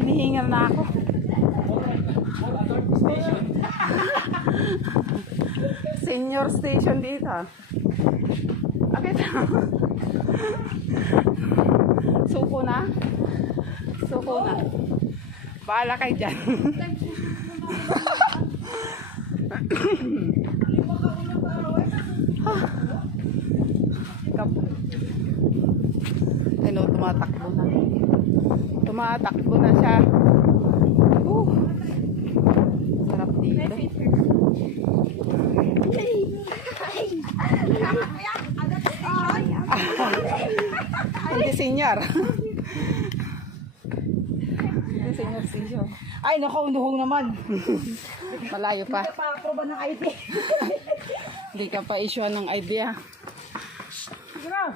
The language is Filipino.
Hinihingal na ako. Senior station dito. Okay. Suko na. Suko na. Bahala kayo dyan. Ano, tumatakbo na. Tumatakbo na siya. Sarap dito. Hindi senior. Hindi senior station. Ay, nakaunuhong naman. Malayo pa. Pa-aproba ng ID. Hindi ka pa issue ng idea. Sige na.